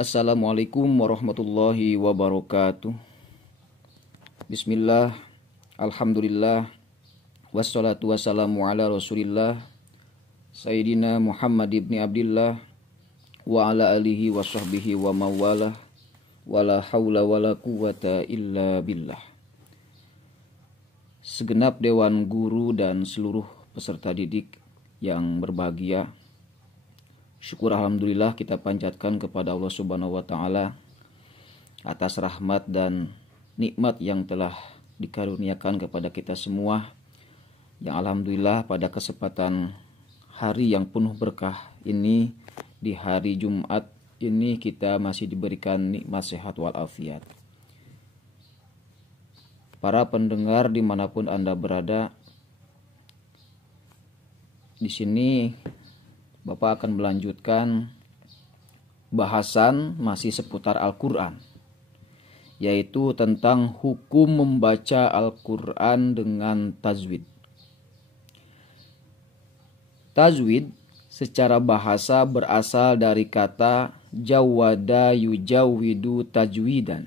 Assalamualaikum warahmatullahi wabarakatuh. Bismillah, alhamdulillah, wassalatu wassalamu ala rasulillah Sayyidina Muhammad ibn Abdillah wa ala alihi wa sahbihi wa mawalah wala hawla wala quwata illa billah. Segenap dewan guru dan seluruh peserta didik yang berbahagia, syukur alhamdulillah kita panjatkan kepada Allah Subhanahu wa taala atas rahmat dan nikmat yang telah dikaruniakan kepada kita semua, yang alhamdulillah pada kesempatan hari yang penuh berkah ini, di hari Jumat ini kita masih diberikan nikmat sehat walafiat. Para pendengar dimanapun Anda berada, di sini Bapak akan melanjutkan bahasan masih seputar Al-Quran, yaitu tentang hukum membaca Al-Quran dengan tajwid. Tajwid secara bahasa berasal dari kata jawada yujawidu tajwidan,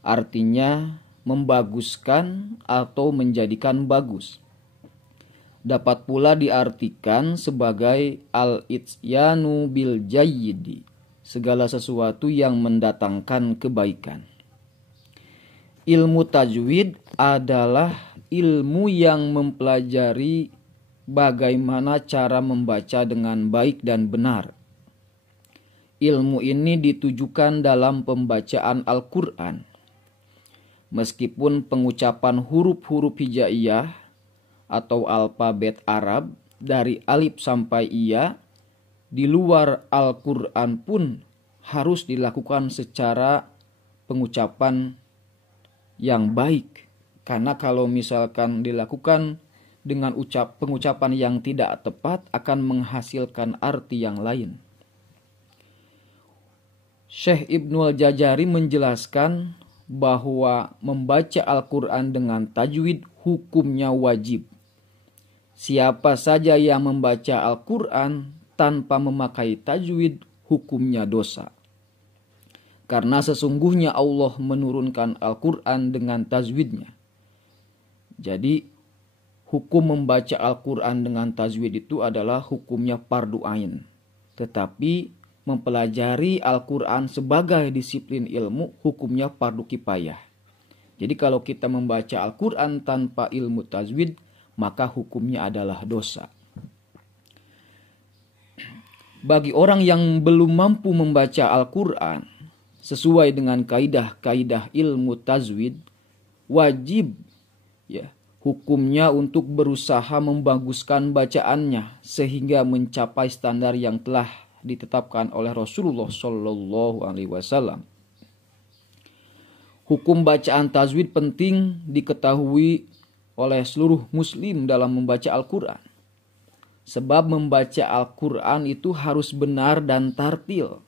artinya membaguskan atau menjadikan bagus. Dapat pula diartikan sebagai al-ityanu bil jayyidi, segala sesuatu yang mendatangkan kebaikan. Ilmu tajwid adalah ilmu yang mempelajari bagaimana cara membaca dengan baik dan benar. Ilmu ini ditujukan dalam pembacaan Al-Quran. Meskipun pengucapan huruf-huruf hijaiyah atau alfabet Arab dari alif sampai iya di luar Al-Quran pun harus dilakukan secara pengucapan yang baik. Karena kalau misalkan dilakukan dengan pengucapan yang tidak tepat akan menghasilkan arti yang lain. Syekh Ibnul Jazari menjelaskan bahwa membaca Al-Quran dengan tajwid hukumnya wajib. Siapa saja yang membaca Al-Quran tanpa memakai tajwid hukumnya dosa. Karena sesungguhnya Allah menurunkan Al-Quran dengan tajwidnya. Jadi hukum membaca Al-Quran dengan tajwid itu adalah hukumnya fardu ain. Tetapi mempelajari Al-Quran sebagai disiplin ilmu hukumnya fardu kifayah. Jadi kalau kita membaca Al-Quran tanpa ilmu tajwid, maka hukumnya adalah dosa. Bagi orang yang belum mampu membaca Al-Quran sesuai dengan kaidah-kaidah ilmu tajwid, wajib hukumnya untuk berusaha membaguskan bacaannya sehingga mencapai standar yang telah ditetapkan oleh Rasulullah Shallallahu Alaihi Wasallam. Hukum bacaan tajwid penting diketahui oleh seluruh muslim dalam membaca Al-Quran. Sebab membaca Al-Quran itu harus benar dan tartil,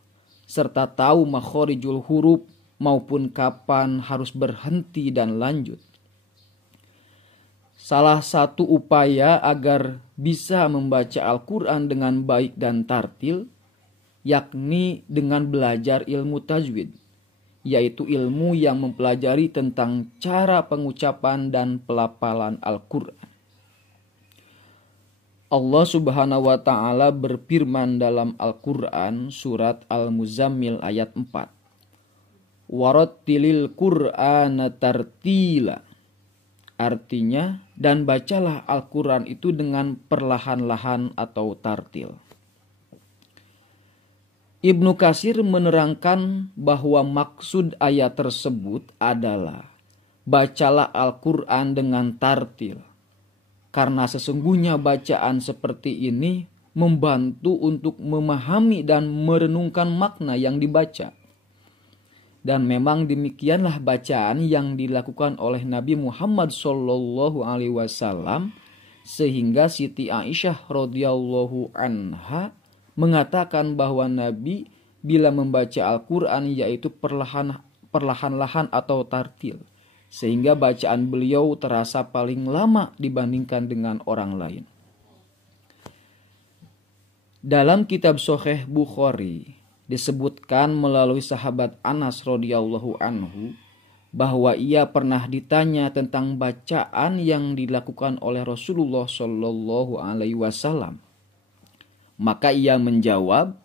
serta tahu makhorijul huruf maupun kapan harus berhenti dan lanjut. Salah satu upaya agar bisa membaca Al-Quran dengan baik dan tartil, yakni dengan belajar ilmu tajwid, yaitu ilmu yang mempelajari tentang cara pengucapan dan pelafalan Al-Quran. Allah Subhanahu wa taala berfirman dalam Al-Quran surat Al-Muzammil ayat 4. Warattilil Qur'ana tartila. Artinya, dan bacalah Al-Quran itu dengan perlahan-lahan atau tartil. Ibnu Katsir menerangkan bahwa maksud ayat tersebut adalah bacalah Al-Quran dengan tartil. Karena sesungguhnya bacaan seperti ini membantu untuk memahami dan merenungkan makna yang dibaca. Dan memang demikianlah bacaan yang dilakukan oleh Nabi Muhammad SAW sehingga Siti Aisyah radhiyallahu anha mengatakan bahwa Nabi bila membaca Al-Quran yaitu perlahan-lahan atau tartil, sehingga bacaan beliau terasa paling lama dibandingkan dengan orang lain. Dalam kitab Sahih Bukhari disebutkan melalui sahabat Anas radhiyallahu anhu bahwa ia pernah ditanya tentang bacaan yang dilakukan oleh Rasulullah Shallallahu Alaihi Wasallam. Maka ia menjawab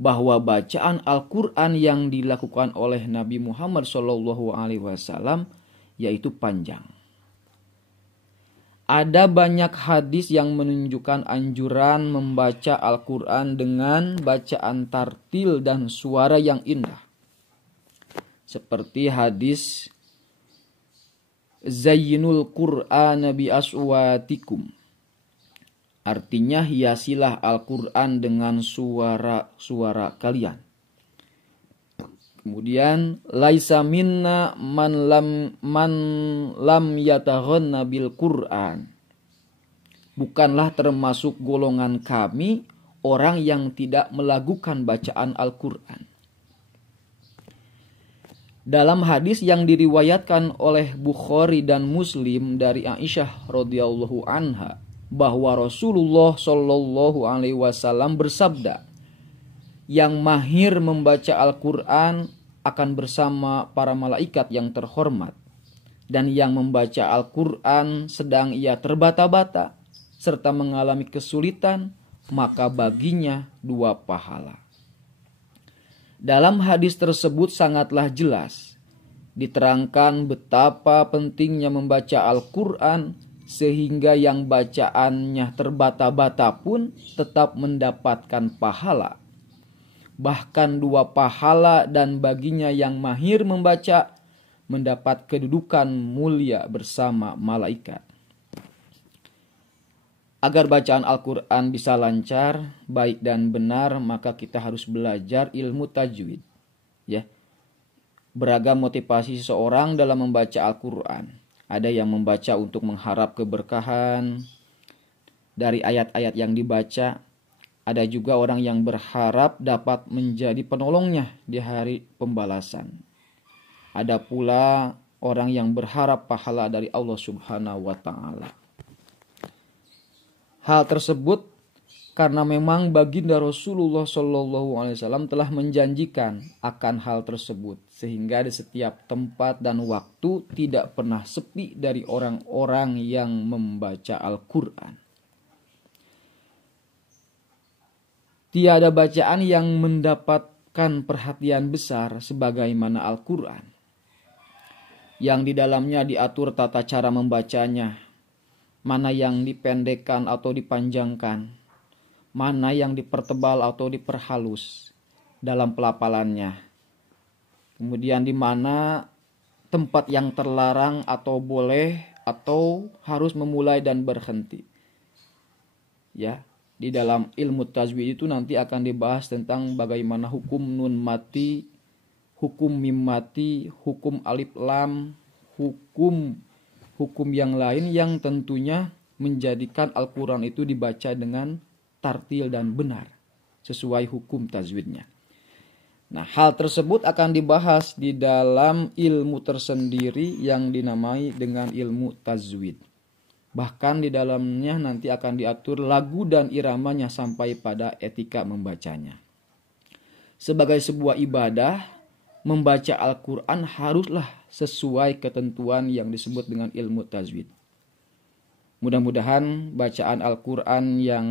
bahwa bacaan Al-Quran yang dilakukan oleh Nabi Muhammad Shallallahu Alaihi Wasallam yaitu panjang. Ada banyak hadis yang menunjukkan anjuran membaca Al-Quran dengan bacaan tartil dan suara yang indah. Seperti hadis Zayyinul Qur'ana bi aswatikum. Artinya hiasilah Al-Quran dengan suara-suara kalian. Kemudian laisa minna man lam yataghanna bil Qur'an. Bukanlah termasuk golongan kami orang yang tidak melakukan bacaan Al-Quran. Dalam hadis yang diriwayatkan oleh Bukhari dan Muslim dari Aisyah radhiyallahu anha bahwa Rasulullah Shallallahu Alaihi Wasallam bersabda, yang mahir membaca Al-Quran akan bersama para malaikat yang terhormat, dan yang membaca Al-Quran sedang ia terbata-bata serta mengalami kesulitan, maka baginya 2 pahala. Dalam hadis tersebut sangatlah jelas diterangkan betapa pentingnya membaca Al-Quran, sehingga yang bacaannya terbata-bata pun tetap mendapatkan pahala. Bahkan 2 pahala, dan baginya yang mahir membaca mendapat kedudukan mulia bersama malaikat. Agar bacaan Al-Quran bisa lancar, baik dan benar, maka kita harus belajar ilmu tajwid. Ya, beragam motivasi seseorang dalam membaca Al-Quran. Ada yang membaca untuk mengharap keberkahan dari ayat-ayat yang dibaca. Ada juga orang yang berharap dapat menjadi penolongnya di hari pembalasan. Ada pula orang yang berharap pahala dari Allah Subhanahu wa Ta'ala. Hal tersebut karena memang baginda Rasulullah Shallallahu Alaihi Wasallam telah menjanjikan akan hal tersebut, sehingga di setiap tempat dan waktu tidak pernah sepi dari orang-orang yang membaca Al-Quran. Tiada bacaan yang mendapatkan perhatian besar sebagaimana Al-Quran, yang di dalamnya diatur tata cara membacanya, mana yang dipendekkan atau dipanjangkan, mana yang dipertebal atau diperhalus dalam pelafalannya. Kemudian di mana tempat yang terlarang atau boleh atau harus memulai dan berhenti. Ya, di dalam ilmu tajwid itu nanti akan dibahas tentang bagaimana hukum nun mati, hukum mim mati, hukum alif lam, hukum yang lain yang tentunya menjadikan Al-Quran itu dibaca dengan tartil dan benar sesuai hukum tajwidnya. Nah, hal tersebut akan dibahas di dalam ilmu tersendiri yang dinamai dengan ilmu tajwid. Bahkan di dalamnya nanti akan diatur lagu dan iramanya sampai pada etika membacanya. Sebagai sebuah ibadah, membaca Al-Quran haruslah sesuai ketentuan yang disebut dengan ilmu tajwid. Mudah-mudahan bacaan Al-Quran yang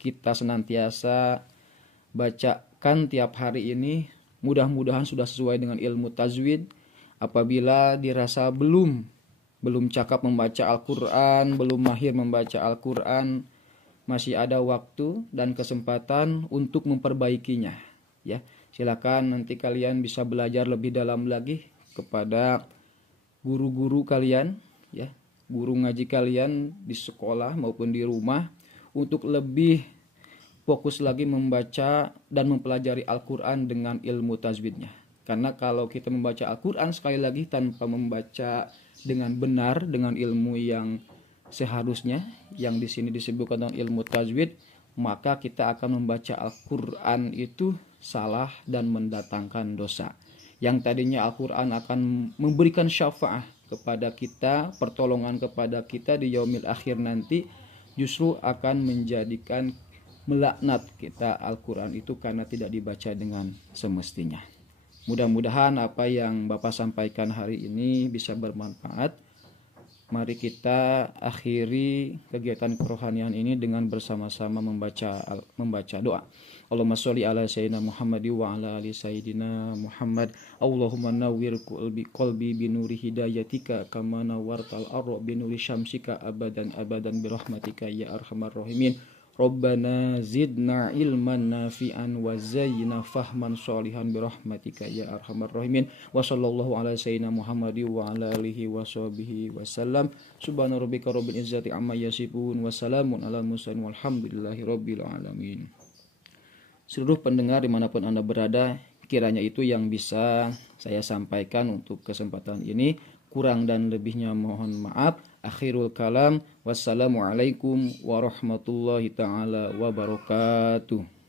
kita senantiasa bacakan tiap hari ini mudah-mudahan sudah sesuai dengan ilmu tajwid. Apabila dirasa belum cakap membaca Al-Quran, belum mahir membaca Al-Quran, masih ada waktu dan kesempatan untuk memperbaikinya. Ya, silakan nanti kalian bisa belajar lebih dalam lagi kepada guru-guru kalian, ya, guru ngaji kalian di sekolah maupun di rumah, untuk lebih fokus lagi membaca dan mempelajari Al-Quran dengan ilmu tajwidnya. Karena kalau kita membaca Al-Quran sekali lagi tanpa membaca dengan benar, dengan ilmu yang seharusnya yang di sini disebutkan dengan ilmu tajwid, maka kita akan membaca Al-Qur'an itu salah dan mendatangkan dosa. Yang tadinya Al-Qur'an akan memberikan syafaat kepada kita, pertolongan kepada kita di yaumil akhir nanti, justru akan menjadikan melaknat kita Al-Qur'an itu karena tidak dibaca dengan semestinya. Mudah-mudahan apa yang Bapak sampaikan hari ini bisa bermanfaat. Mari kita akhiri kegiatan kerohanian ini dengan bersama-sama membaca doa. Allahumma sholli ala sayyidina Muhammad wa ala ali sayyidina Muhammad. Allahumma nawwir qalbi bi nuri hidayatika kama nawwartal arda bi nuri syamsika abadan birahmatika ya arhamar rahimin. Rabbana zidna ilman nafi'an wa zayyina fahman sholihan birahmatika ya arhamar rahimin. Wa sallallahu ala sayyidina Muhammad wa ala alihi wa sahbihi wasallam. Subhana rabbika rabbil izzati amma yasifun wa salamun ala mursalin walhamdulillahi rabbil alamin. Seluruh pendengar dimanapun Anda berada, kiranya itu yang bisa saya sampaikan untuk kesempatan ini. Kurang dan lebihnya mohon maaf. Akhirul kalam. Wassalamualaikum warahmatullahi ta'ala wabarakatuh.